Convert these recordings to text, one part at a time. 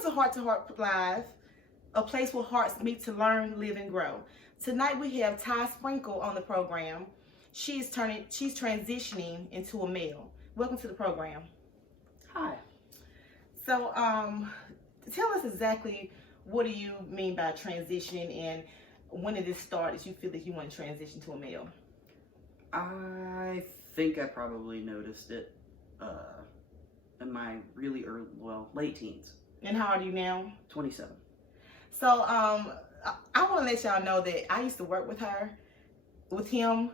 to Heart Live, a place where hearts meet to learn, live, and grow. Tonight we have Ty Sprinkle on the program. She's transitioning into a male. Welcome to the program. Hi. So, tell us exactly what do you mean by transitioning, and when did this start that you feel that you want to transition to a male? I think I probably noticed it in my really early, late teens. And how old are you now? 27. So, I want to let y'all know that I used to work with him.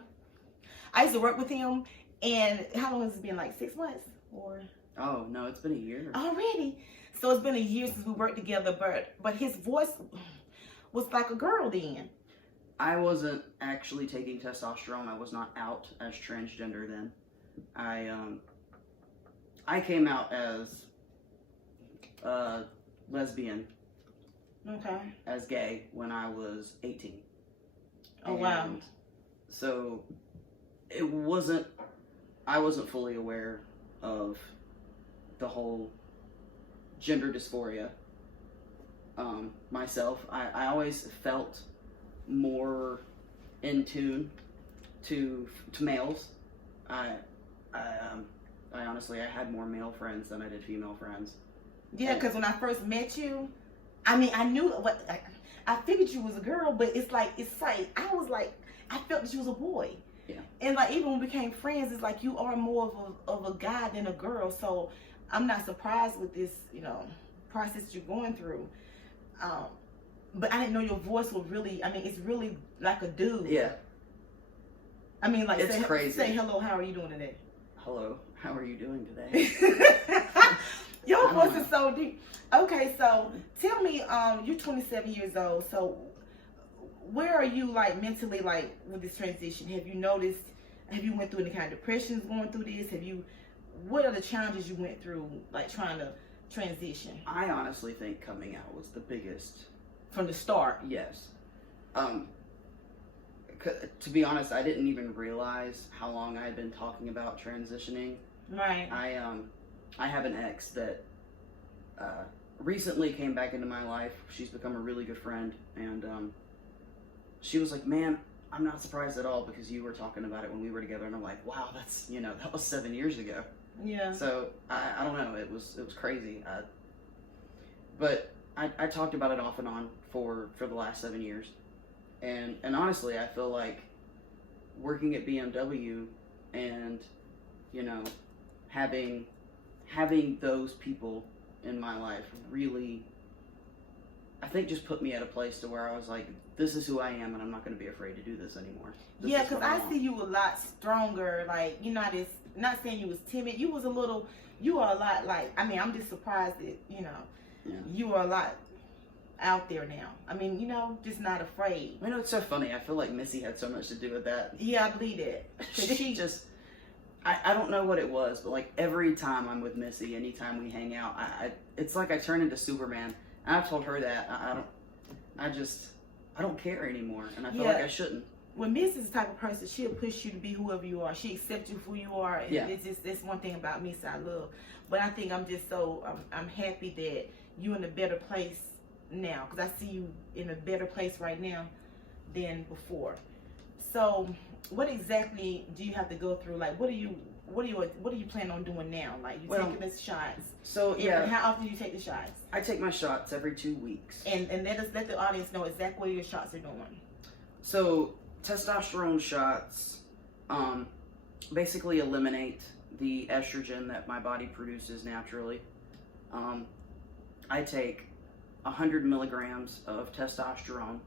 I used to work with him, and how long has it been? Like 6 months, or? Oh no, it's been a year already. So it's been a year since we worked together, but his voice was like a girl then. I wasn't actually taking testosterone. I was not out as transgender then. I came out as lesbian. Okay. As gay when I was 18. Oh, wow. So I wasn't fully aware of the whole gender dysphoria myself. I always felt more in tune to males. I honestly, I had more male friends than I did female friends. Yeah, because when I first met you, I mean, I knew what I figured you was a girl, but it's like I was like, I felt that you was a boy. Yeah. And like even when we became friends, it's like you are more of a guy than a girl. So I'm not surprised with this, process you're going through. But I didn't know your voice was really. I mean, it's really like a dude. Yeah. I mean, like it's crazy. Say hello. How are you doing today? Hello. How are you doing today? Your voice is so deep. Okay, so tell me, you're 27 years old. So where are you like mentally, like with this transition? Have you noticed? Have you went through any kind of depressions going through this? What are the challenges you went through, like trying to transition? I honestly think coming out was the biggest. From the start? Yes. To be honest, I didn't even realize how long I had been talking about transitioning. Right. I have an ex that recently came back into my life. She's become a really good friend, and she was like, "Man, I'm not surprised at all because you were talking about it when we were together." And I'm like, "Wow, that's that was 7 years ago." Yeah. So I don't know. It was crazy. But I talked about it off and on for the last 7 years, and honestly, I feel like working at BMW and having those people in my life really, I think, just put me at a place to where I was like, this is who I am, and I'm not going to be afraid to do this anymore. Yeah, because I see you a lot stronger. Like, you're not saying you was timid. You are a lot, like, I mean, I'm just surprised that, you are a lot out there now. I mean, just not afraid. It's so funny. I feel like Missy had so much to do with that. Yeah, I believe that. She just, I don't know what it was, but like every time I'm with Missy, anytime we hang out, it's like I turn into Superman. And I've told her that I don't care anymore, and I feel like I shouldn't. When Miss is the type of person, she'll push you to be whoever you are. She accepts you for who you are, and it's one thing about Miss I love. But I think I'm just I'm happy that you're in a better place now, because I see you in a better place right now than before. So, what exactly do you have to go through? Like, what do you plan on doing now? Like, you taking the shots. So yeah. And how often do you take the shots? I take my shots every 2 weeks. And let the audience know exactly what your shots are doing. So testosterone shots basically eliminate the estrogen that my body produces naturally. I take 100 milligrams of testosterone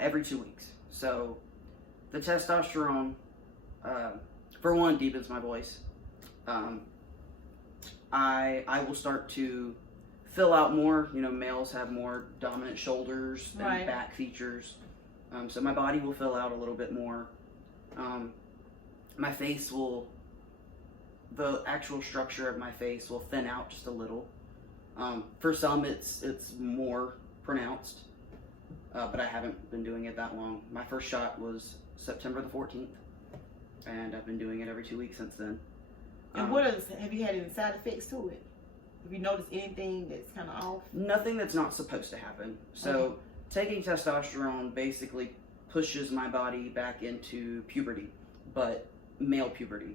every 2 weeks. So the testosterone, for one, deepens my voice. I will start to fill out more. Males have more dominant shoulders and back features. So my body will fill out a little bit more. My face the actual structure of my face will thin out just a little. For some, it's more pronounced, but I haven't been doing it that long. My first shot was September the 14th, and I've been doing it every 2 weeks since then. And have you had any side effects to it? Have you noticed anything that's kind of off? Nothing that's not supposed to happen. So taking testosterone basically pushes my body back into puberty, but male puberty.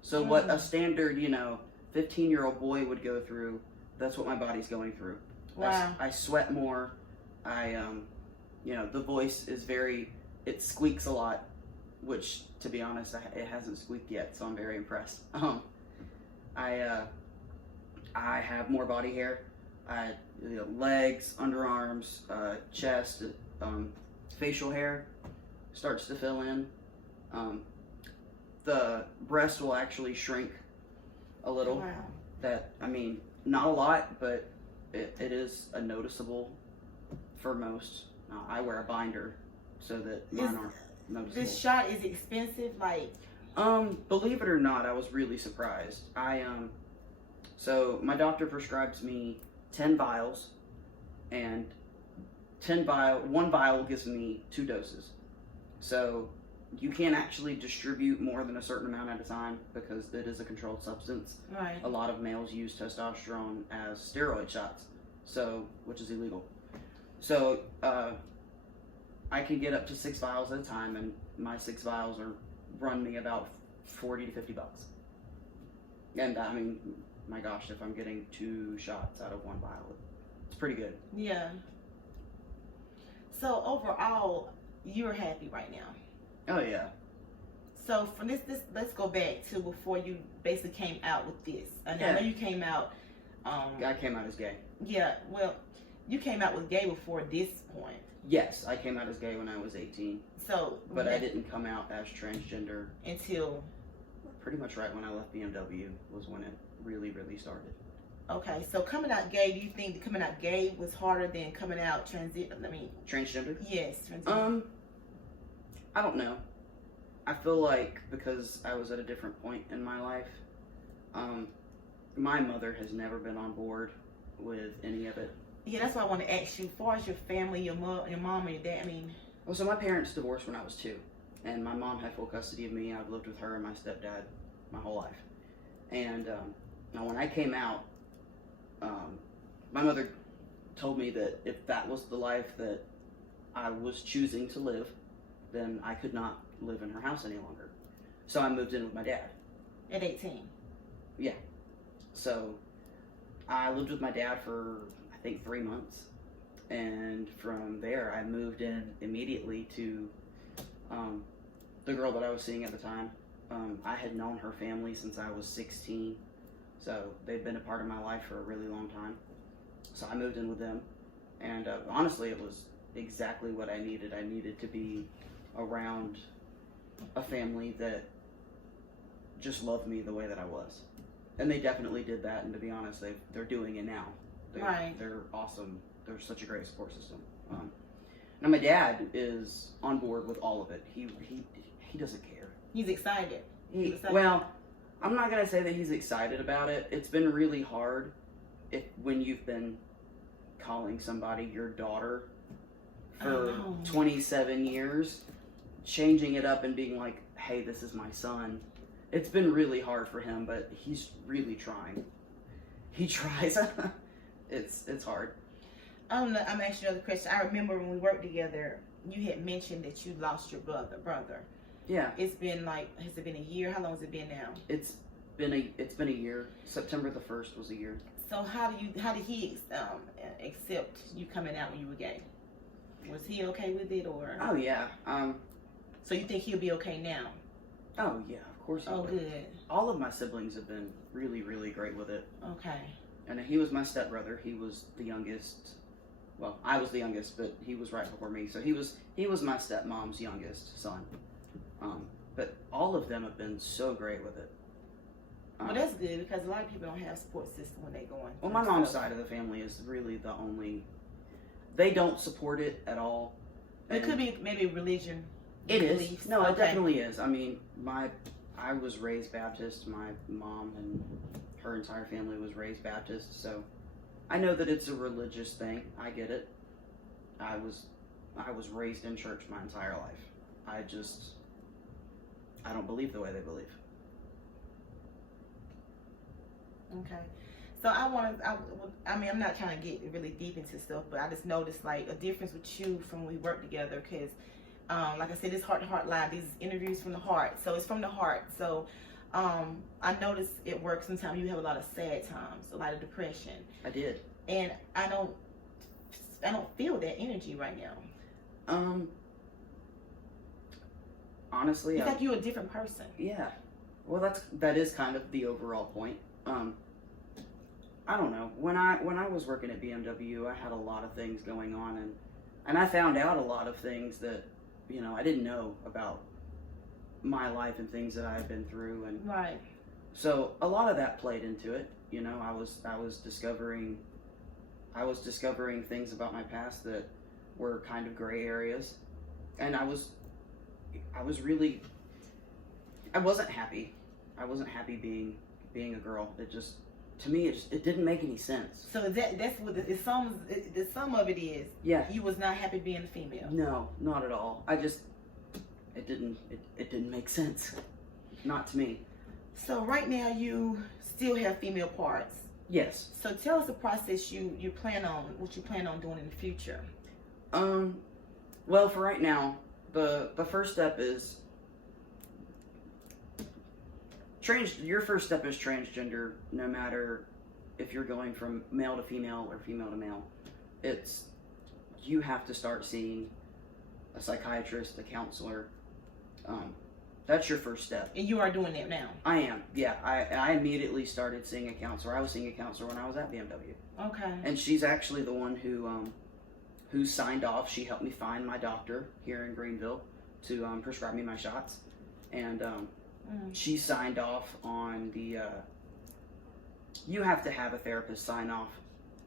So what a standard, 15-year-old boy would go through, that's what my body's going through. Wow. I sweat more. The voice is it squeaks a lot, which, to be honest, it hasn't squeaked yet, so I'm very impressed. I have more body hair. Legs, underarms, chest, facial hair starts to fill in. The breast will actually shrink a little. Wow. Not a lot, but it is a noticeable for most. I wear a binder so that mine aren't noticeable. This shot is expensive, like. Believe it or not, I was really surprised. So my doctor prescribes me 10 vials, and 1 vial gives me 2 doses. So you can't actually distribute more than a certain amount at a time because it is a controlled substance. Right. A lot of males use testosterone as steroid shots, which is illegal. So I can get up to 6 vials at a time, and my 6 vials run me about $40 to $50. And my gosh, if I'm getting 2 shots out of 1 vial, it's pretty good. Yeah. So overall, you're happy right now. Oh yeah. So from this, let's go back to before you basically came out with this. And I know you came out. I came out as gay. Yeah. Well, you came out with gay before this point. Yes, I came out as gay when I was 18. So. But I didn't come out as transgender until. Pretty much right when I left BMW was when it really, really started. Okay, so coming out gay, do you think coming out gay was harder than coming out transgender? Yes. Transgender. I don't know. I feel like because I was at a different point in my life, my mother has never been on board with any of it. Yeah, that's why I want to ask you. As far as your family, your mom and your dad, Well, so my parents divorced when I was 2, and my mom had full custody of me. I've lived with her and my stepdad my whole life. And now when I came out, my mother told me that if that was the life that I was choosing to live, then I could not live in her house any longer. So I moved in with my dad. At 18? Yeah. So I lived with my dad for, I think, 3 months. And from there, I moved in immediately to the girl that I was seeing at the time. I had known her family since I was 16. So they've been a part of my life for a really long time. So I moved in with them. And honestly, it was exactly what I needed. I needed to be around a family that just loved me the way that I was. And they definitely did that. And to be honest, they're doing it now. They're awesome. They're such a great support system. Now my dad is on board with all of it. He doesn't care. He's excited. Well, I'm not gonna say that he's excited about it. It's been really hard when you've been calling somebody your daughter for 27 years, changing it up and being like, hey, this is my son. It's been really hard for him, but he's really trying. He tries. It's hard. I'm asking you another question. I remember when we worked together, you had mentioned that you lost your brother. Yeah. It's been has it been a year? How long has it been now? It's been a year. September the 1st was a year. So how did he accept you coming out when you were gay? Was he okay with it, or? Oh yeah. So you think he'll be okay now? Oh yeah, of course he will. Good. All of my siblings have been really, really great with it. Okay. And he was my stepbrother. He was the youngest. Well, I was the youngest, but he was right before me. So he was my stepmom's youngest son. But all of them have been so great with it. Well, that's good because a lot of people don't have a support system when they're going. Well, my mom's side of the family is really the only. They don't support it at all. It could be maybe religion. It is. No, it definitely is. I mean, I was raised Baptist. My mom and her entire family was raised Baptist. So I know that it's a religious thing. I get it. I was raised in church my entire life. I don't believe the way they believe. Okay. So I mean, I'm not trying to get really deep into stuff, but I just noticed like a difference with you from when we work together, because like I said, this Heart to Heart Live, these interviews from the heart, so it's from the heart. So I noticed at work sometimes you have a lot of sad times, a lot of depression. I did, and I don't feel that energy right now. Honestly, it's like you're a different person. Yeah, well, that is kind of the overall point. I don't know. When I was working at BMW, I had a lot of things going on, and I found out a lot of things that, you know, I didn't know about my life and things that I had been through, and right. So a lot of that played into it. You know, I was discovering things about my past that were kind of gray areas, and I wasn't happy. I wasn't happy being a girl. It just, to me, it didn't make any sense. So that's what the sum of it is. Yeah. You was not happy being a female. No, not at all. It didn't make sense. Not to me. So right now you still have female parts. Yes. So tell us the process you plan on doing in the future. Well, for right now, the first step is your first step is transgender, no matter if you're going from male to female or female to male. You have to start seeing a psychiatrist, a counselor. That's your first step. And you are doing that now? I am, yeah. I immediately started seeing a counselor. I was seeing a counselor when I was at BMW. Okay. And she's actually the one who signed off. She helped me find my doctor here in Greenville to prescribe me my shots. And she signed off on the, you have to have a therapist sign off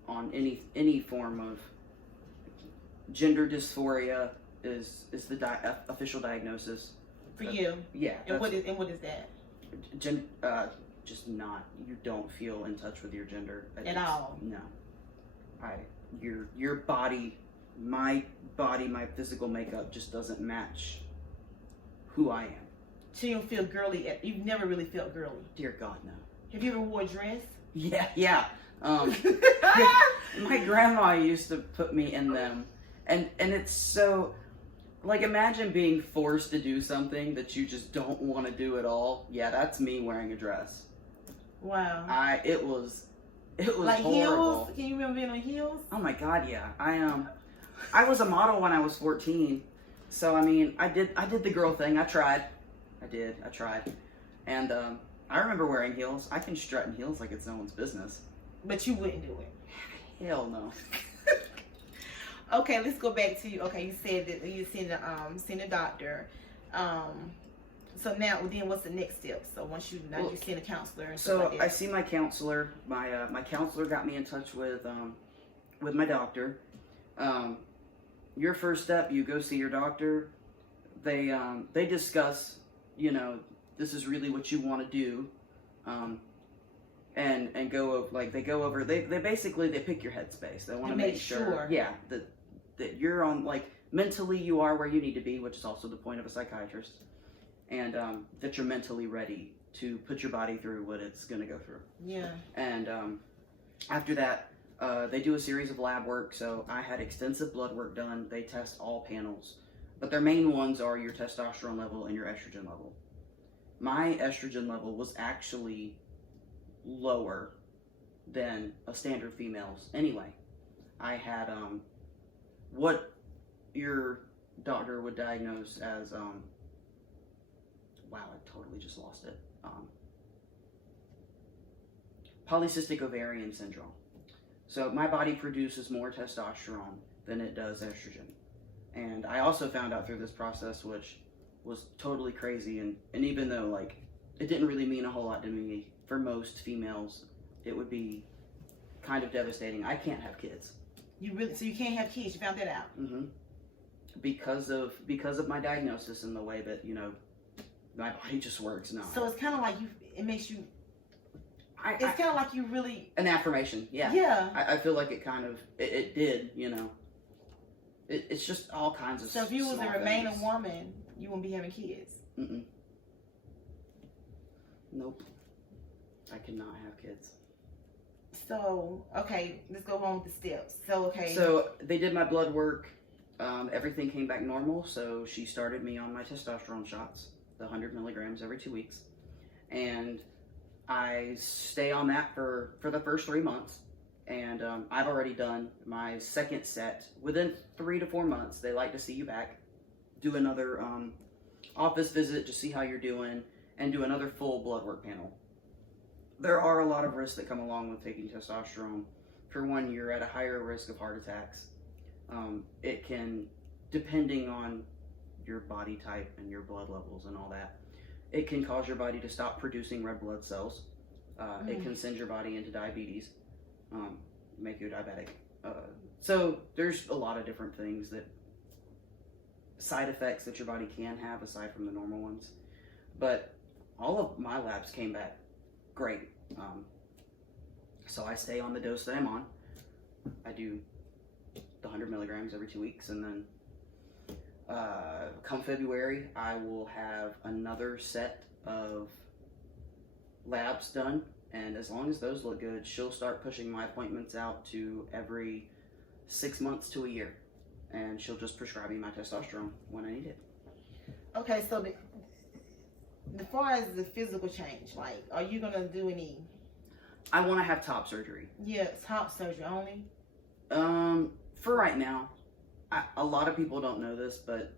on any form of gender dysphoria is the official diagnosis. For you? Yeah. And what is that? Just not, you don't feel in touch with your gender. At all? No. Your body, my physical makeup just doesn't match who I am. So you don't feel girly? You've never really felt girly? Dear God, no. Have you ever wore a dress? Yeah. My grandma used to put me in them, and it's so, like, imagine being forced to do something that you just don't want to do at all. Yeah, that's me wearing a dress. Wow. It was like horrible. Heels? Can you remember being on heels? Oh my God, yeah. I was a model when I was 14, so I mean, I did the girl thing. I tried. And I remember wearing heels. I can strut in heels like it's no one's business. But you wouldn't do it? Hell no. Okay, let's go back to you. Okay, you said that you seen the doctor. So now, then what's the next step? So once you seen a counselor and stuff like that. I see my counselor. My counselor got me in touch with my doctor. Your first step, you go see your doctor. They discuss, you know, this is really what you want to do, and go over, they basically pick your headspace. They want to make sure, yeah, that you're on, like, mentally you are where you need to be, which is also the point of a psychiatrist, and that you're mentally ready to put your body through what it's going to go through. Yeah. And after that, they do a series of lab work. So I had extensive blood work done. They test all panels, but their main ones are your testosterone level and your estrogen level. My estrogen level was actually lower than a standard female's anyway. I had what your doctor would diagnose as wow, I totally just lost it. Polycystic ovarian syndrome. So my body produces more testosterone than it does estrogen. And I also found out through this process, which was totally crazy, and even though, like, it didn't really mean a whole lot to me, for most females it would be kind of devastating. I can't have kids. So you can't have kids? You found that out? Mm-hmm. Because of my diagnosis and the way that, you know, my body just works now. So it's kind of like it makes you, it's kind of like you really, an affirmation. Yeah. Yeah. I feel like it kind of, it did, you know. It's just all kinds of. So if you was to remain a woman, you wouldn't be having kids? Mm-mm. Nope. I cannot have kids. So, okay, let's go on with the steps. So, okay. So they did my blood work. Everything came back normal. So she started me on my testosterone shots, the 100 milligrams every 2 weeks. And I stay on that for the first 3 months. And I've already done my second set. Within 3 to 4 months, they like to see you back, do another office visit to see how you're doing, and do another full blood work panel. There are a lot of risks that come along with taking testosterone. For one, you're at a higher risk of heart attacks. It can, depending on your body type and your blood levels and all that, it can cause your body to stop producing red blood cells. It can send your body into diabetes, make you a diabetic. So there's a lot of different things that, side effects that your body can have aside from the normal ones. But all of my labs came back great. So I stay on the dose that I'm on. I do the 100 milligrams every 2 weeks, and then come February, I will have another set of labs done, and as long as those look good, she'll start pushing my appointments out to every 6 months to a year, and she'll just prescribe me my testosterone when I need it. Okay, so as far as the physical change, like, are you gonna do any? I want to have top surgery. Yeah, top surgery only. For right now, a lot of people don't know this, but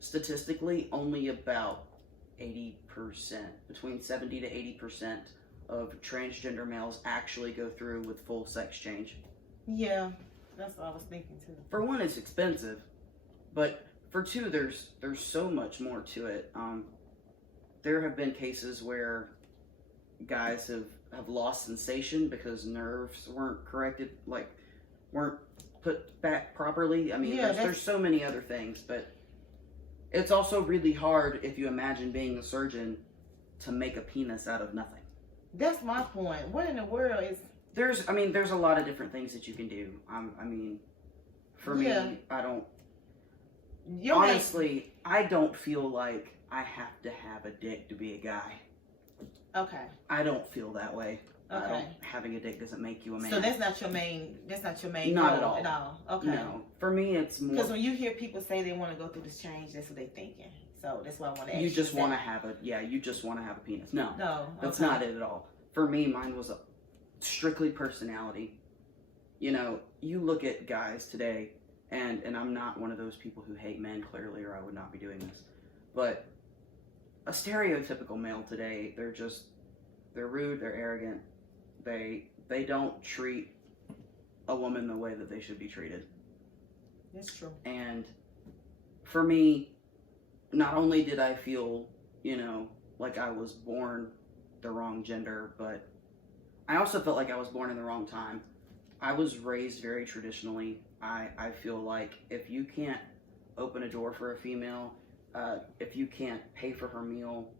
statistically, only about 80%, between 70 to 80% of transgender males actually go through with full sex change. Yeah, that's what I was thinking too. For one, it's expensive, but for two, there's so much more to it. There have been cases where guys have lost sensation because nerves weren't corrected, like weren't put back properly. I mean, there's so many other things, but it's also really hard, if you imagine being a surgeon, to make a penis out of nothing. That's my point. What in the world is... There's a lot of different things that you can do. For me, I don't... Honestly, I don't feel like I have to have a dick to be a guy. Okay. I don't feel that way. Okay. Having a dick doesn't make you a man. So that's not your main. Not goal at all. Okay. No. For me, it's more. Because when you hear people say they want to go through this change, that's what they're thinking. So that's why I want to ask you. You just want to have a You just want to have a penis. No. No. That's not it at all. For me, mine was strictly personality. You know, you look at guys today, and I'm not one of those people who hate men, clearly, or I would not be doing this. But a stereotypical male today, they're rude, they're arrogant. They don't treat a woman the way that they should be treated. That's true. And for me, not only did I feel, like I was born the wrong gender, but I also felt like I was born in the wrong time. I was raised very traditionally. I feel like if you can't open a door for a female, if you can't pay for her meal,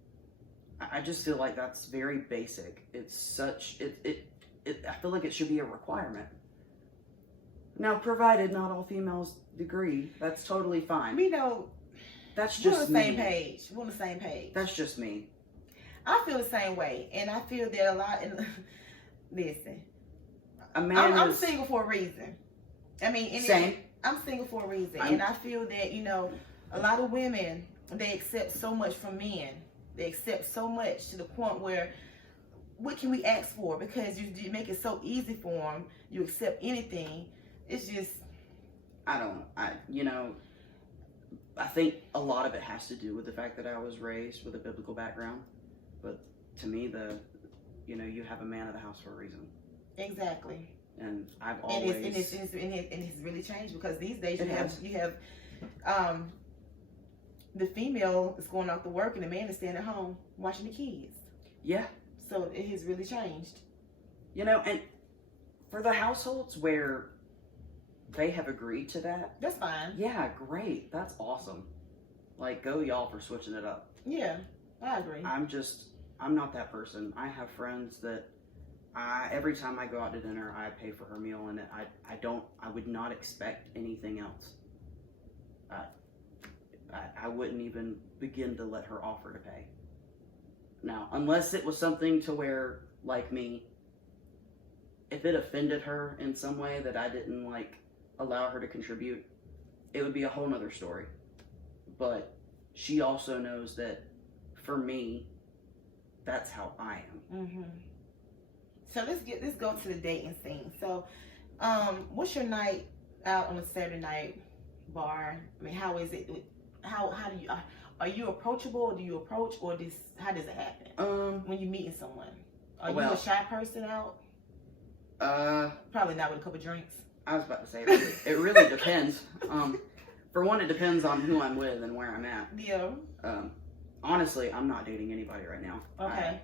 I just feel like that's very basic. It's such, I feel like it should be a requirement. Now, provided not all females agree, that's totally fine. That's just we're on the same page. That's just me. I feel the same way, and I feel that a lot. Listen, I'm single for a reason. Same. I'm single for a reason, and I feel that a lot of women, they accept so much from men. They accept so much to the point where, what can we ask for? Because you make it so easy for them. You accept anything. It's just... I think a lot of it has to do with the fact that I was raised with a biblical background. But to me, you have a man of the house for a reason. Exactly. And I've always... And it's really changed, because these days you have the female is going off to work and the man is staying at home watching the kids. Yeah. So it has really changed. And for the households where they have agreed to that, that's fine. Yeah, great. That's awesome. Like, go y'all for switching it up. Yeah, I agree. I'm not that person. I have friends that every time I go out to dinner, I pay for her meal, and I would not expect anything else. I wouldn't even begin to let her offer to pay. Now, unless it was something to where, like me, if it offended her in some way that I didn't like allow her to contribute, it would be a whole nother story. But she also knows that for me, that's how I am. Mm-hmm. So let's go to the dating scene. So, what's your night out on a Saturday night bar? I mean, how is it? How do you are you approachable? Or do you approach, or how does it happen when you meeting someone? Are you a shy person out? Probably not with a couple drinks. I was about to say it really depends. For one, it depends on who I'm with and where I'm at. Yeah. Honestly, I'm not dating anybody right now. Okay.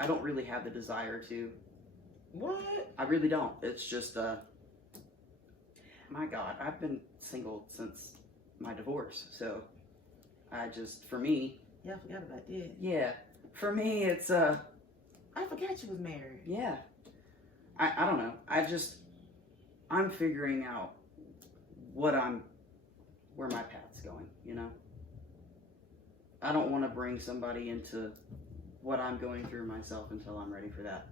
I don't really have the desire to. What? I really don't. It's just my God, I've been single since my divorce. So for me. Yeah, I forgot about that. Yeah. For me, it's I forgot you was married. Yeah. I don't know. I'm figuring out where my path's going, you know? I don't want to bring somebody into what I'm going through myself until I'm ready for that.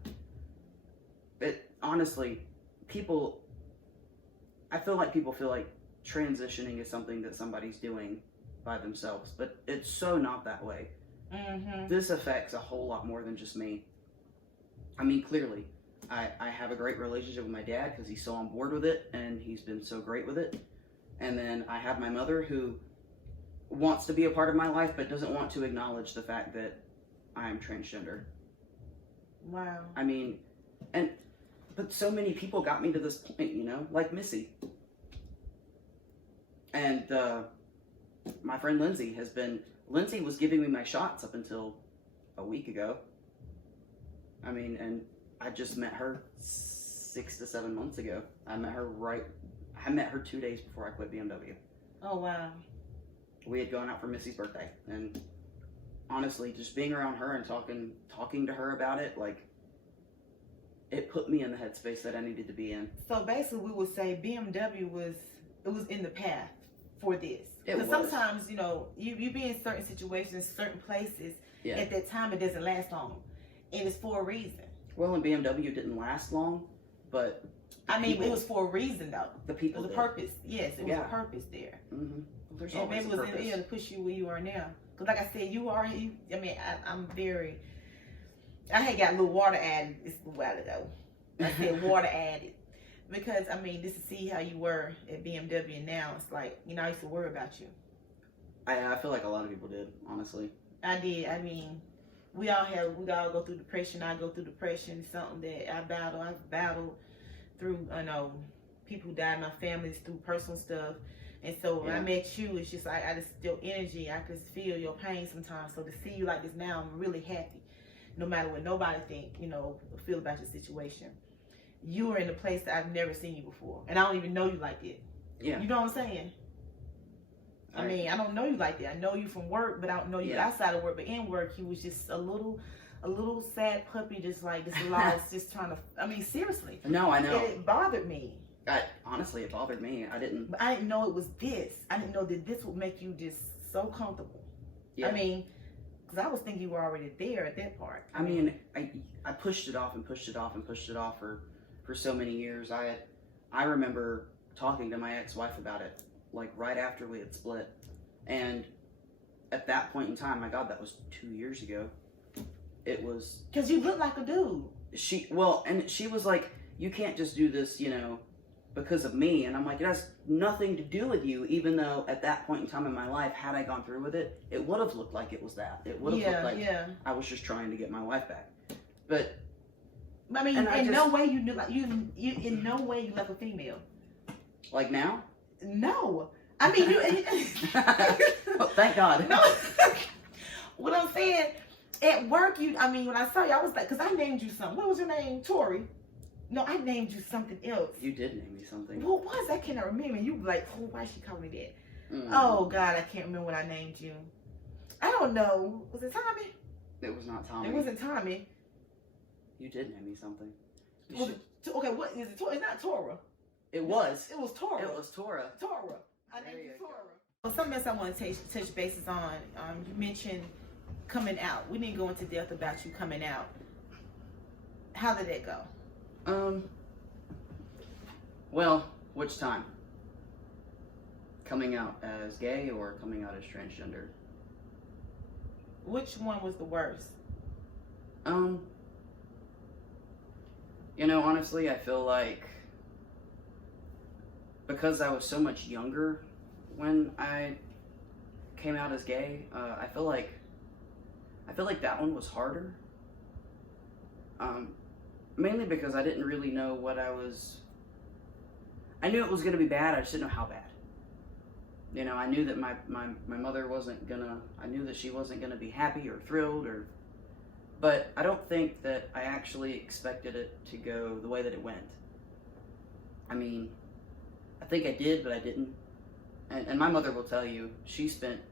Honestly, I feel like people feel like transitioning is something that somebody's doing by themselves, but it's so not that way. Mm-hmm. This affects a whole lot more than just me. I mean, clearly, I have a great relationship with my dad because he's so on board with it and he's been so great with it. And then I have my mother who wants to be a part of my life but doesn't want to acknowledge the fact that I am transgender. Wow. I mean, but so many people got me to this point, you know, like Missy. And my friend Lindsay was giving me my shots up until a week ago. I mean, and I just met her 6 to 7 months ago. I met her 2 days before I quit BMW. Oh, wow. We had gone out for Missy's birthday, and honestly, just being around her and talking to her about it, like, it put me in the headspace that I needed to be in. So basically, we would say BMW was in the path for this. Because sometimes, you know, you be in certain situations, certain places, at that time it doesn't last long. And it's for a reason. Well, and BMW didn't last long, but it was for a reason, though. The people. It was a purpose. Yes, it was a purpose there. Mm-hmm. There's and always maybe a it was purpose. in to push you where you are now. Because, like I said, I had got a little water added this a while ago. I said water added. Because, just to see how you were at BMW and now, it's like, I used to worry about you. I feel like a lot of people did, honestly. I did. We all go through depression. I go through depression. It's something that I've battled through, people who died in my families, through personal stuff. And so when I met you, it's just like, your energy, I could feel your pain sometimes. So to see you like this now, I'm really happy. No matter what nobody feel about your situation. You are in a place that I've never seen you before. And I don't even know you like that. Yeah. You know what I'm saying? I don't know you like that. I know you from work, but I don't know you outside of work. But in work, you was just a little sad puppy, just like this lost, just trying to. Seriously. No, I know. And it bothered me. Honestly, it bothered me. But I didn't know it was this. I didn't know that this would make you just so comfortable. Yeah. Because I was thinking you were already there at that part. I pushed it off and pushed it off and pushed it off for so many years. I remember talking to my ex-wife about it, like right after we had split. And at that point in time, my God, that was 2 years ago. It was... Because you look like a dude. She was like, you can't just do this, because of me. And I'm like, it has nothing to do with you, even though at that point in time in my life, had I gone through with it, it would have looked like it was that. It would have looked like I was just trying to get my life back. But... in no way you in no way you like a female. Like now? No. You... Oh, thank God. No. What I'm saying, at work, when I saw you, I was like, because I named you something. What was your name? Tori. No, I named you something else. You did name me something. What was? I cannot remember. You were like, oh, why is she calling me that? Mm. Oh, God, I can't remember what I named you. I don't know. Was it Tommy? It was not Tommy. It wasn't Tommy. You did name me something. Okay, what is it? It's not Tora. It was. It was Tora. It was Tora. Tora. I named you Tora. Well, something else I want to touch bases on. You mentioned coming out. We didn't go into depth about you coming out. How did that go? Well, which time? Coming out as gay or coming out as transgender? Which one was the worst? You know, honestly, I feel like because I was so much younger when I came out as gay, I feel like that one was harder. Mainly because I didn't really know what I knew it was going to be bad, I just didn't know how bad. You know, I knew that my mother I knew that she wasn't gonna be happy or thrilled but I don't think that I actually expected it to go the way that it went. I mean, I think I did, but I didn't. And my mother will tell you, it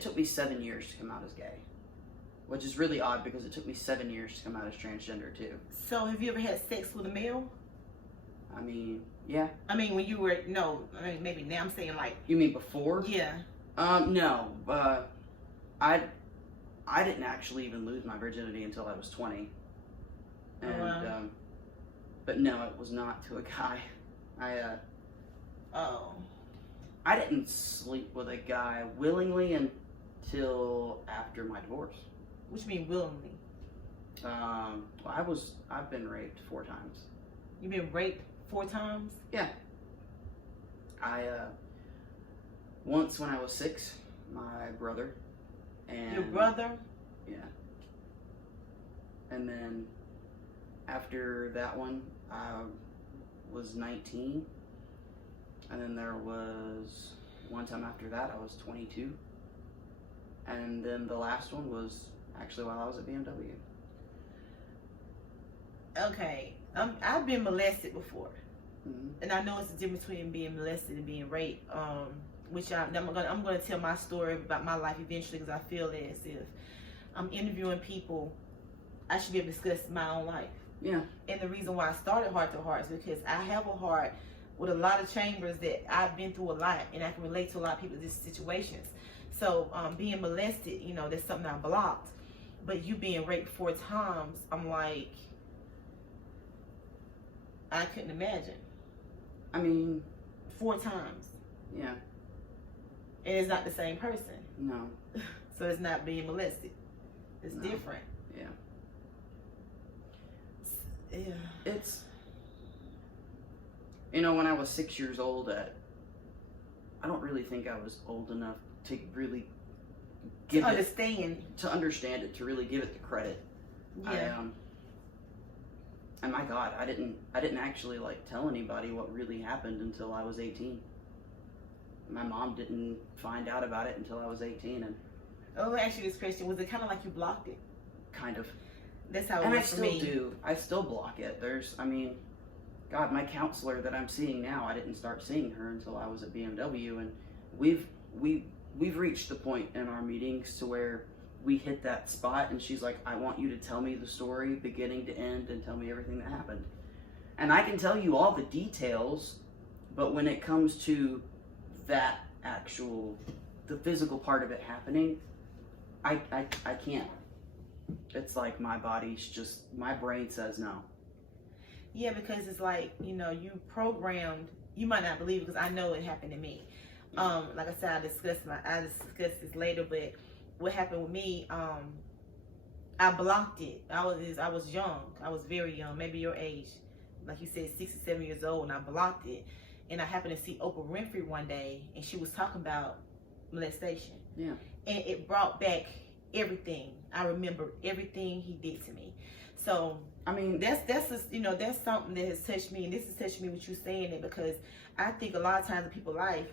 took me 7 years to come out as gay. Which is really odd because it took me 7 years to come out as transgender too. So have you ever had sex with a male? I mean, yeah. I mean, when you were, no, I mean, maybe now I'm saying like. You mean before? Yeah. No. I didn't actually even lose my virginity until I was 20. And, wow. But no, it was not to a guy. I didn't sleep with a guy willingly until after my divorce. What you mean willingly? I've been raped 4 times. You've been raped 4 times? Yeah. Once when I was 6, my brother. And your brother? Yeah. And then after that one, I was 19. And then there was one time after that, I was 22. And then the last one was actually while I was at BMW. Okay. I've been molested before. Mm-hmm. And I know it's the difference between being molested and being raped. Which I'm gonna tell my story about my life eventually, because I feel as if I'm interviewing people, I should be able to discuss my own life. Yeah. And the reason why I started Heart to Heart is because I have a heart with a lot of chambers that I've been through a lot, and I can relate to a lot of people's situations. So being molested, you know, that's something I blocked. But you being raped 4 times, I'm like, I couldn't imagine. I mean, 4 times. Yeah. And it's not the same person. No. So it's not being molested. It's different. Yeah. Yeah. It's, you know, when I was 6 years old, I don't really think I was old enough to really understand it, to really give it the credit. Yeah. And my God, I didn't actually like tell anybody what really happened until I was 18. My mom didn't find out about it until I was 18. And let me ask you this question: was it kind of like you blocked it? Kind of. That's how it was for me. And I still do. I still block it. God, my counselor that I'm seeing now, I didn't start seeing her until I was at BMW, and we've reached the point in our meetings to where we hit that spot, and she's like, I want you to tell me the story beginning to end and tell me everything that happened. And I can tell you all the details, but when it comes to that the physical part of it happening, I can't. It's like my brain says no. Yeah, because it's like, you know, you programmed, you might not believe it because I know it happened to me. Like I said, I discuss this later, but what happened with me, I blocked it. I was young. I was very young, maybe your age. Like you said, 6 or 7 years old, and I blocked it. And I happened to see Oprah Winfrey one day, and she was talking about molestation. Yeah. And it brought back everything. I remember everything he did to me. So I mean, that's something that has touched me, and this has touched me with you saying it, because I think a lot of times in people's life,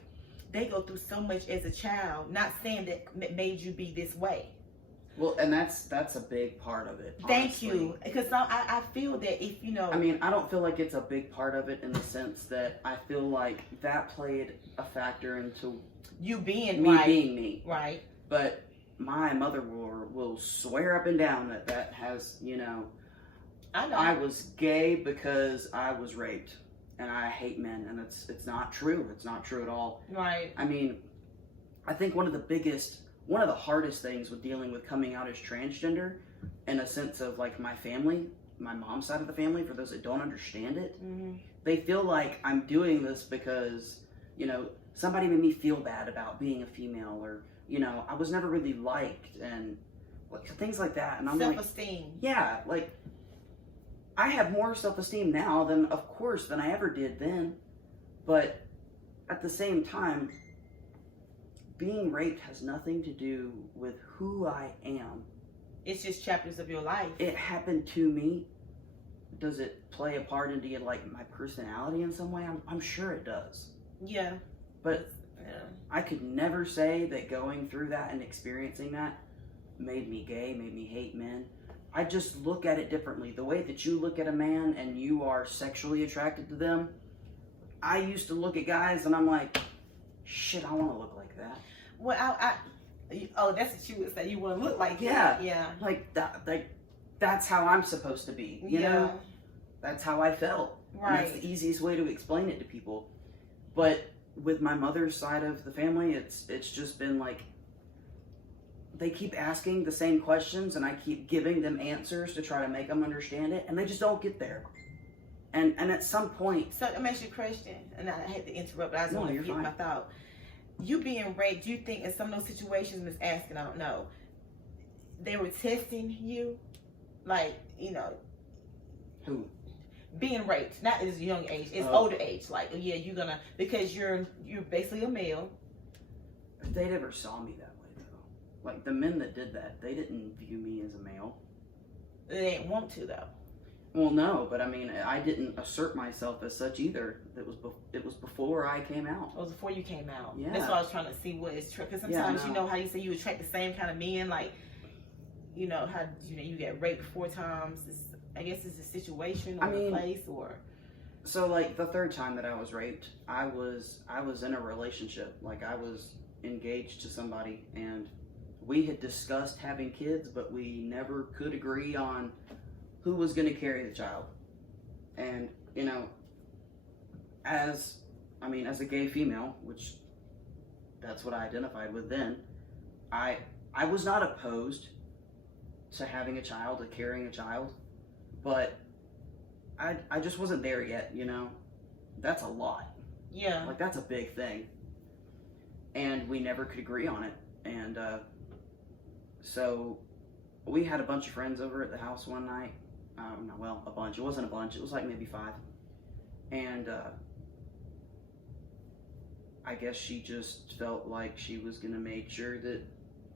they go through so much as a child, not saying that made you be this way. Well, and that's a big part of it. Thank you, because I feel that if you know. I mean, I don't feel like it's a big part of it in the sense that I feel like that played a factor into you being me being me. Right. But my mother will swear up and down that has, you know. I know. I was gay because I was raped, and I hate men, and it's not true. It's not true at all. Right. I mean, I think one of the biggest one of the hardest things with dealing with coming out as transgender, in a sense of like my family, my mom's side of the family, for those that don't understand it, they feel like I'm doing this because, you know, somebody made me feel bad about being a female, or, you know, I was never really liked, and like things like that. And I'm self-esteem. like, yeah, like I have more self-esteem now than I ever did then. But at the same time, being raped has nothing to do with who I am. It's just chapters of your life. It happened to me. Does it play a part into like my personality in some way? I'm sure it does. Yeah. But I could never say that going through that and experiencing that made me gay, made me hate men. I just look at it differently. The way that you look at a man and you are sexually attracted to them, I used to look at guys and I'm like, shit, I want to look like that. Well, that's what you would say. You want to look like that. Yeah. Like that. That's how I'm supposed to be. You know? That's how I felt. Right. And that's the easiest way to explain it to people. But with my mother's side of the family, it's just been like, they keep asking the same questions and I keep giving them answers to try to make them understand it, and they just don't get there. And at some point... So let me ask you a question, and I had to interrupt, but I just want to get my thought. You being raped, do you think in some of those situations, Miss Asking, I don't know, they were testing you? Like, you know... Who? Being raped, not at a young age, it's older age. Like, yeah, you're gonna, because you're basically a male. They never saw me that way, though. Like, the men that did that, they didn't view me as a male. They didn't want to, though. Well, no, but I mean, I didn't assert myself as such either. It was before I came out. It was before you came out. Yeah. That's why I was trying to see what is true. Because sometimes, you know how you say you attract the same kind of men, like, you know, how, you know, you get raped 4 times. I guess it's a situation or a place, or... So, like, the 3rd time that I was raped, I was in a relationship. Like, I was engaged to somebody, and we had discussed having kids, but we never could agree on who was going to carry the child. And, you know, as a gay female, which that's what I identified with then, I was not opposed to having a child, to carrying a child, but I just wasn't there yet, you know? That's a lot. Yeah. Like, that's a big thing. And we never could agree on it. And so we had a bunch of friends over at the house one night. Well, a bunch. It wasn't a bunch. It was like maybe 5. And I guess she just felt like she was going to make sure that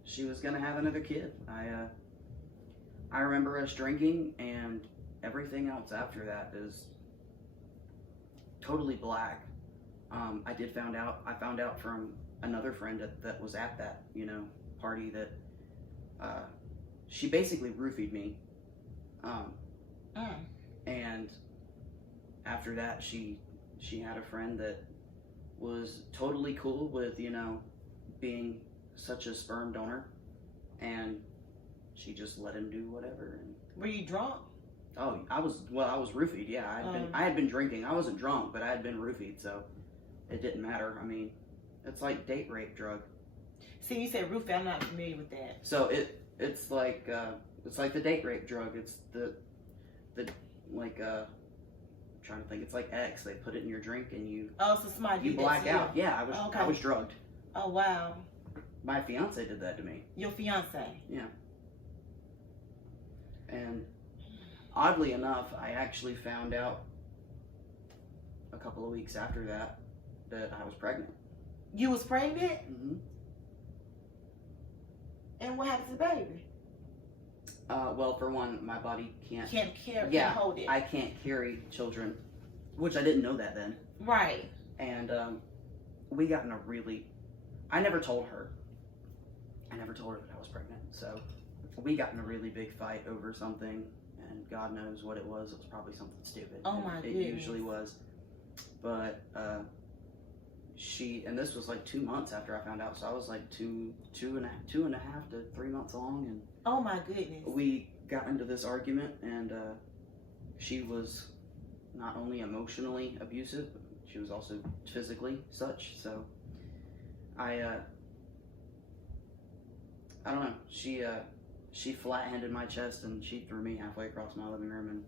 she was going to have another kid. I remember us drinking, and everything else after that is totally black. I found out from another friend that was at that, you know, party that she basically roofied me. And after that, she had a friend that was totally cool with, you know, being such a sperm donor, and she just let him do whatever. And were you drunk? Oh, I was roofied. Yeah, I had been drinking. I wasn't drunk, but I had been roofied, so it didn't matter. I mean, it's like date rape drug. See, you said roofie. I'm not familiar with that. So it's like the date rape drug. It's the like I'm trying to think. It's like X. They put it in your drink and you so somebody you black out. Yeah, I was drugged. Oh wow. My fiance did that to me. Your fiance? Yeah. And oddly enough, I actually found out a couple of weeks after that I was pregnant. You was pregnant? Mm-hmm. And what happened to the baby? Well, for one, my body can't hold it. I can't carry children, which I didn't know that then. Right. And we got in a really... I never told her that I was pregnant. So we got in a really big fight over something, and God knows what it was. It was probably something stupid. Oh my goodness. It usually was. But and this was like 2 months after I found out, so I was like two and a half to 3 months along, and oh my goodness, we got into this argument, and she was not only emotionally abusive, but she was also physically such. So I I don't know. She flat-handed my chest and she threw me halfway across my living room and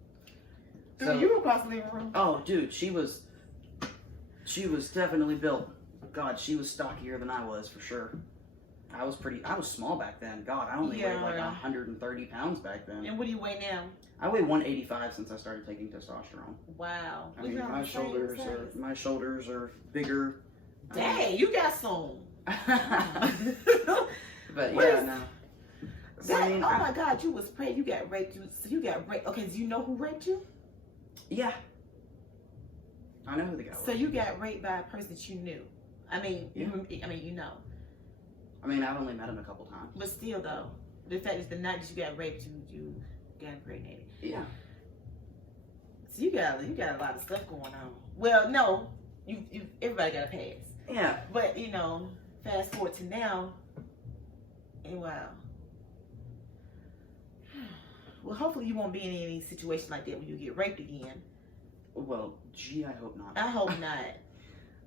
threw you across the living room? Oh, dude, she was definitely built. God, she was stockier than I was for sure. I was small back then. God, I only weighed like 130 pounds back then. And what do you weigh now? I weigh 185 since I started taking testosterone. Wow. I mean, my shoulders are bigger. Dang, you got some. But yeah, no. Oh my God, you was pregnant. You got raped. You got raped. Okay, do you know who raped you? Yeah. I know who the guy was. So you got raped by a person that you knew. I mean, you know. I mean, I've only met him a couple times. But still, though, the fact is the night that you got raped, you got impregnated. Yeah. So you got a lot of stuff going on. Well, no, you everybody got a pass. Yeah. But fast forward to now, and wow. Well, hopefully you won't be in any situation like that when you get raped again. Well, gee, I hope not. I hope not.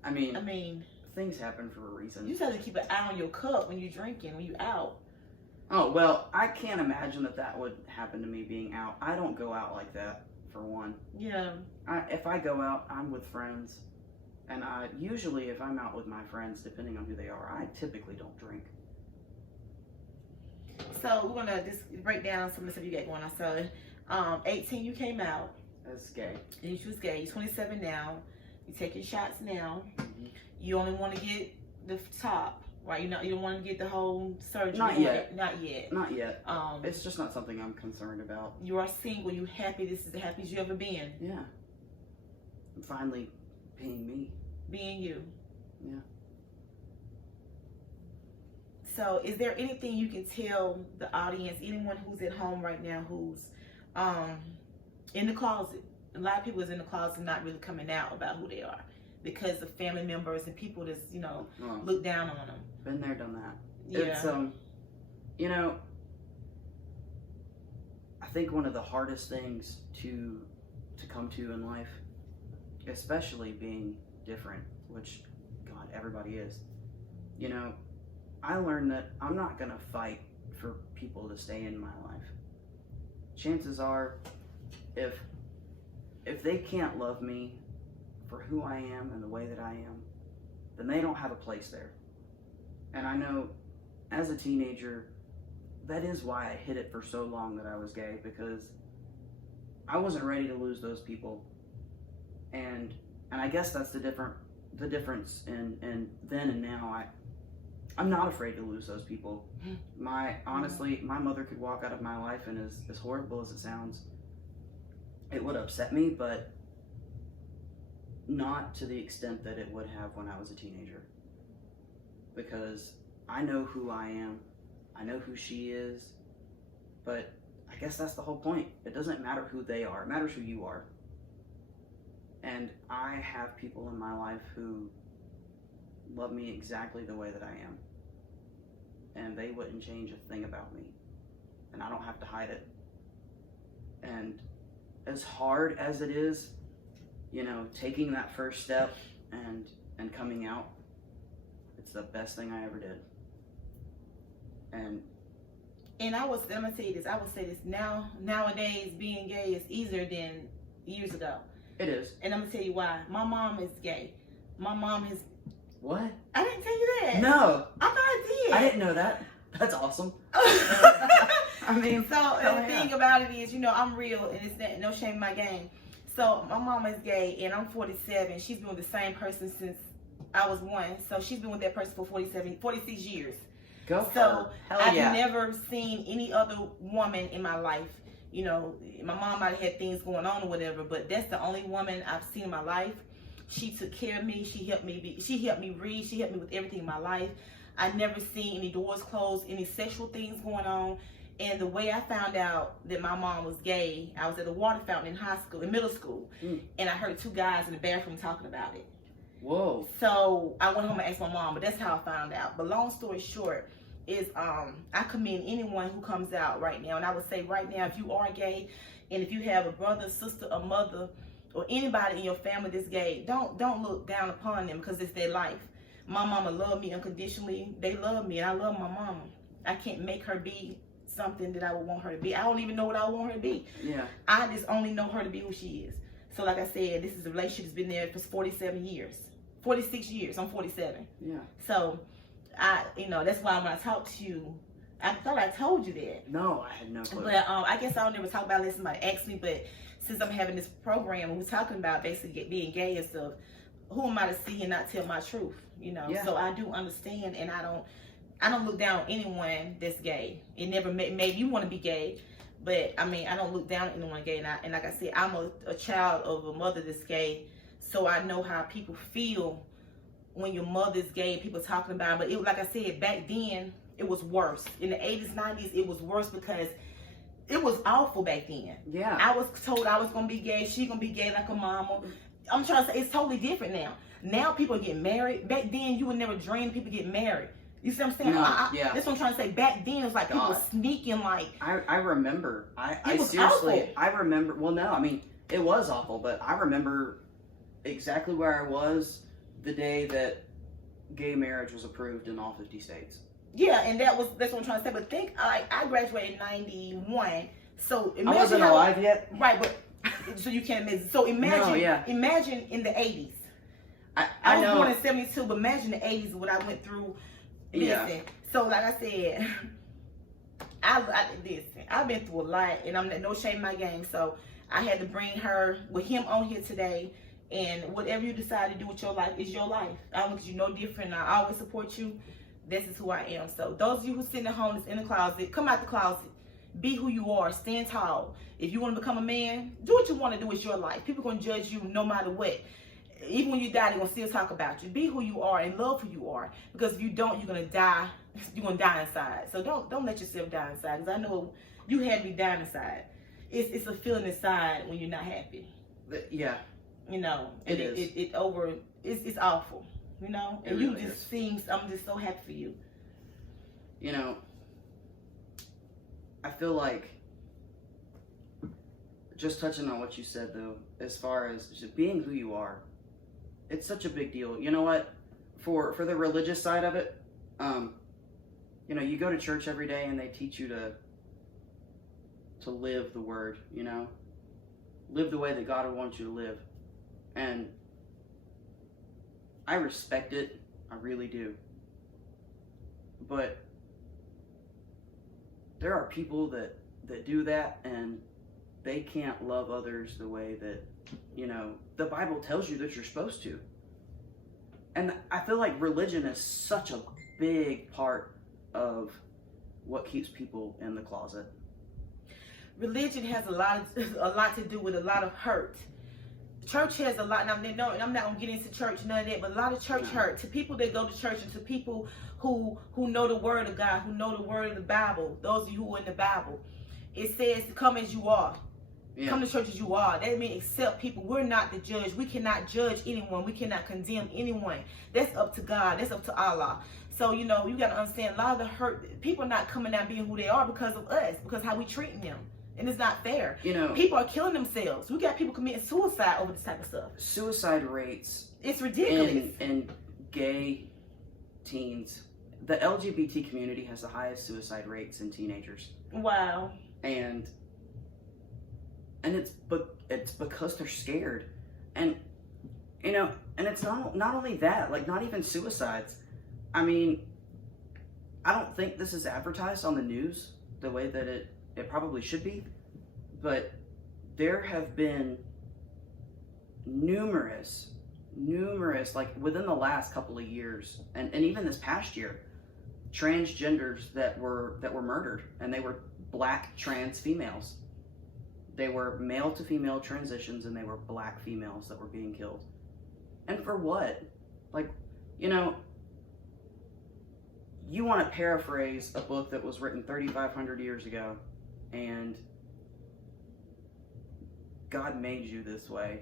I mean, things happen for a reason. You just have to keep an eye on your cup when you're drinking, when you're out. Oh, well, I can't imagine that would happen to me being out. I don't go out like that, for one. Yeah. If I go out, I'm with friends. And usually if I'm out with my friends, depending on who they are, I typically don't drink. So we're going to just break down some of the stuff you got going on. So 18, you came out. As gay. And you was gay. You're 27 now. You're taking shots now. Mm-hmm. You only want to get the top, right? You don't want to get the whole surgery. Not yet. Not yet. Not yet. It's just not something I'm concerned about. You are single. You happy? This is the happiest you ever been. Yeah. I'm finally being me. Being you. Yeah. So is there anything you can tell the audience, anyone who's at home right now who's in the closet? A lot of people is in the closet and not really coming out about who they are because of family members and people that's, look down on them. Been there, done that. Yeah. It's, I think one of the hardest things to come to in life, especially being different, which, God, everybody is, I learned that I'm not going to fight for people to stay in my life. Chances are, if they can't love me for who I am and the way that I am, then they don't have a place there. And I know as a teenager, that is why I hid it for so long that I was gay, because I wasn't ready to lose those people. And I guess that's the difference in then and now. I'm not afraid to lose those people. Honestly, my mother could walk out of my life, and as horrible as it sounds, it would upset me, but not to the extent that it would have when I was a teenager. Because I know who I am, I know who she is, but I guess that's the whole point. It doesn't matter who they are, it matters who you are. And I have people in my life who love me exactly the way that I am. And they wouldn't change a thing about me. And I don't have to hide it. And as hard as it is, taking that first step and coming out, it's the best thing I ever did. And I'm gonna tell you this, I would say this, nowadays being gay is easier than years ago. It is. And I'm gonna tell you why. My mom is gay. My mom has... What? I didn't tell you that. No. I thought I did. I didn't know that. That's awesome. The thing about it is, I'm real, and it's no shame in my game. So my mom is gay, and I'm 47. She's been with the same person since I was 1. So she's been with that person for 46 years. Go for so her. I've never seen any other woman in my life. My mom might have had things going on or whatever, but that's the only woman I've seen in my life. She took care of me. She helped me read. She helped me with everything in my life. I never seen any doors closed, any sexual things going on. And the way I found out that my mom was gay, I was at a water fountain in middle school, and I heard 2 guys in the bathroom talking about it. Whoa. So I went home and asked my mom, but that's how I found out. But long story short is I commend anyone who comes out right now. And I would say right now, if you are gay, and if you have a brother, sister, a mother, or anybody in your family that's gay, don't look down upon them because it's their life. My mama loved me unconditionally. They love me, and I love my mama. I can't make her be something that I would want her to be. I don't even know what I want her to be. Yeah. I just only know her to be who she is. So like I said, this is a relationship that's been there for 47 years. 46 years. I'm 47. Yeah. So, that's why when I talked to you, I thought I told you that. No, I had no clue. But I guess I'll never talk about it unless somebody asks me. But since I'm having this program and we're talking about basically being gay and stuff, who am I to see and not tell my truth? Yeah. So I do understand, and I don't look down on anyone that's gay. It never made you want to be gay, but I mean, I don't look down on anyone gay. And like I said, I'm a child of a mother that's gay, so I know how people feel when your mother's gay. People talking about it. But it, like I said, back then it was worse. In the 80s, 90s, it was worse because it was awful back then. Yeah. I was told I was gonna be gay. She gonna be gay like a mama. I'm trying to say it's totally different now. Now people get married. Back then, you would never dream people get married. You see what I'm saying? No, yeah. That's what I'm trying to say. Back then, it was like people sneaking like. I remember. I was seriously. awful. I remember. Well, no, I mean it was awful, but I remember exactly where I was the day that gay marriage was approved in all 50 states. Yeah, and that's what I'm trying to say. But think, like, I graduated in '91, so imagine I wasn't alive yet. Right, but so you can't imagine. So imagine in the '80s. I was born in '72, but imagine the '80s what I went through. Listen, so like I said, I've been through a lot, and I'm no shame in my game. So I had to bring her with him on here today, and whatever you decide to do with your life is your life. I don't look at you no different. I always support you. This is who I am. So those of you who sitting at home that's in the closet, come out the closet. Be who you are. Stand tall. If you want to become a man, do what you want to do. It's your life. People gonna judge you no matter what. Even when you die, they're gonna still talk about you. Be who you are and love who you are. Because if you don't, you're gonna die. You're gonna die inside. So don't let yourself die inside. Because I know you had me dying inside. It's a feeling inside when you're not happy. Yeah. It is. It's awful. And it you really just seems. I'm just so happy for you. I feel like, just touching on what you said though, as far as just being who you are, it's such a big deal. You know what? For the religious side of it, you go to church every day and they teach you to live the word, live the way that God would want you to live. And I respect it. I really do. But there are people that do that and they can't love others the way that, the Bible tells you that you're supposed to. And I feel like religion is such a big part of what keeps people in the closet. Religion has a lot to do with a lot of hurt. Church has a lot, and I'm not gonna get into church, none of that, but a lot of church hurt. To people that go to church and to people who know the word of God, who know the word of the Bible, those of you who are in the Bible, it says to come as you are. Yeah. Come to church as you are. That means accept people. We're not the judge. We cannot judge anyone. We cannot condemn anyone. That's up to God. That's up to Allah. So, you got to understand, a lot of the hurt, people are not coming out being who they are because of us, because how we treating them. And it's not fair. People are killing themselves. We got people committing suicide over this type of stuff. Suicide rates. It's ridiculous. In gay teens, the LGBT community has the highest suicide rates in teenagers. Wow. And it's because they're scared. And and it's not only that, like not even suicides. I mean, I don't think this is advertised on the news the way that it probably should be, but there have been numerous, like within the last couple of years, and even this past year, transgenders that were murdered, and they were black trans females. They were male to female transitions, and they were black females that were being killed. And for what? Like, you want to paraphrase a book that was written 3,500 years ago, and God made you this way,